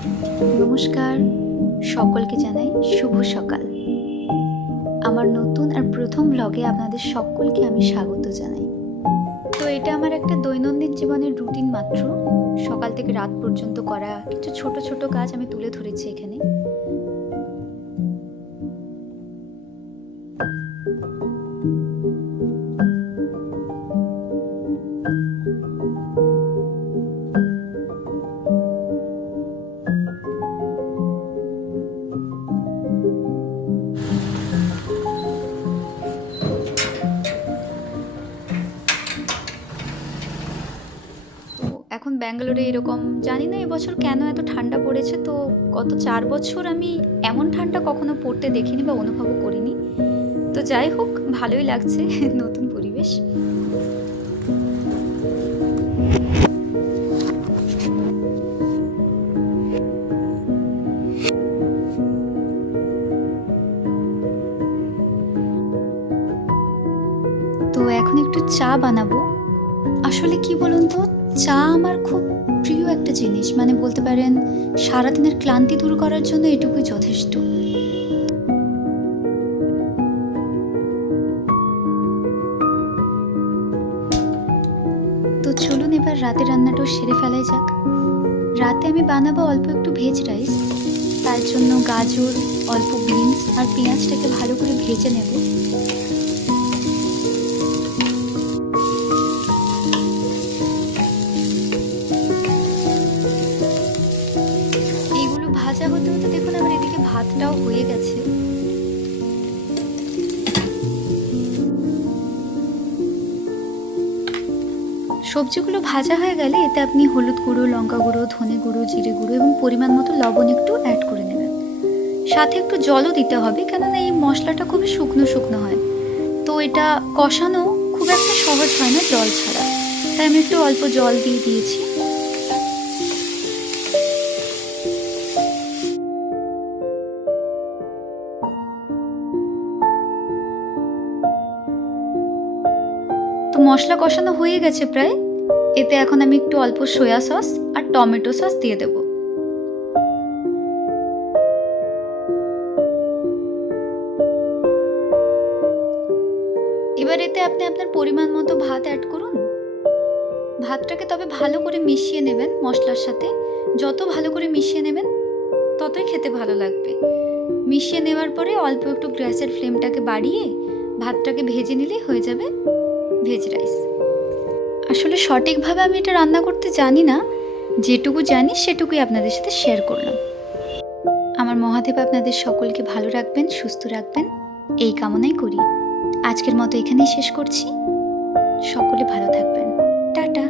নমস্কার, সকলকে জানাই শুভ সকাল। আমার নতুন আর প্রথম ব্লগে আপনাদের সকলকে আমি স্বাগত জানাই। তো এটা আমার একটা দৈনন্দিন জীবনের রুটিন মাত্র। সকাল থেকে রাত পর্যন্ত করা কিছু ছোট ছোট কাজ আমি তুলে ধরেছি এখানে। এখন ব্যাঙ্গালোরে এরকম জানি না এবছর কেন এত ঠান্ডা পড়েছে। তো গত 4 বছর আমি এমন ঠান্ডা কখনো পড়তে দেখিনি বা অনুভবও করিনি। তো যাই হোক, ভালোই লাগছে নতুন পরিবেশ। তো এখন একটু চা বানাবো। আসলে কি বলুন তো, চা আমার খুব প্রিয় একটা জিনিস। মানে বলতে পারেন সারাদিনের ক্লান্তি দূর করার জন্য এটুকুই যথেষ্ট। তো চলুন এবার রাতের রান্নাটাও সেরে ফেলাই যাক। রাতে আমি বানাবো অল্প একটু ভেজ রাইস। তার জন্য গাজর, অল্প বিনস আর পেঁয়াজটাকে ভালো করে ভেজে নেব। এইগুলো ভাজা হতে হতে দেখুন আমার এদিকে ভাতটাও হয়ে গেছে। সবজিগুলো ভাজা হয়ে গেলে এতে আপনি হলুদ গুঁড়ো, লঙ্কা গুঁড়ো, ধনে গুঁড়ো, জিরে গুঁড়ো এবং পরিমাণ মতো লবণ একটু অ্যাড করে নেবেন। সাথে একটু জলও দিতে হবে, কেননা এই মশলাটা খুবই শুকনো শুকনো হয়। তো এটা কষানো খুব একটা সহজ হয় না জল ছাড়া, তাই আমি একটু অল্প জল দিয়ে দিয়েছি। তো মশলা কষানো হয়ে গেছে প্রায়। এতে এখন আমি একটু অল্প সয়া সস আর টমেটো সস দিয়ে দেব। এবার এতে আপনি আপনার পরিমাণ মতো ভাত অ্যাড করুন। ভাতটাকে তবে ভালো করে মিশিয়ে নেবেন মশলার সাথে। যত ভালো করে মিশিয়ে নেবেন ততই খেতে ভালো লাগবে। মিশিয়ে নেওয়ার পরে অল্প একটু গ্যাসের ফ্লেমটাকে বাড়িয়ে ভাতটাকে ভেজে নিলেই হয়ে যাবে ভেজ রাইস। আসলে সঠিকভাবে আমি এটা রান্না করতে জানি না, যেটুকু জানি সেটুকুই আপনাদের সাথে শেয়ার করলাম। আমার মহাদেব আপনাদের সকলকে ভালো রাখবেন, সুস্থ রাখবেন, এই কামনাই করি। আজকের মতো এখানেই শেষ করছি। সকলে ভালো থাকবেন। টাটা।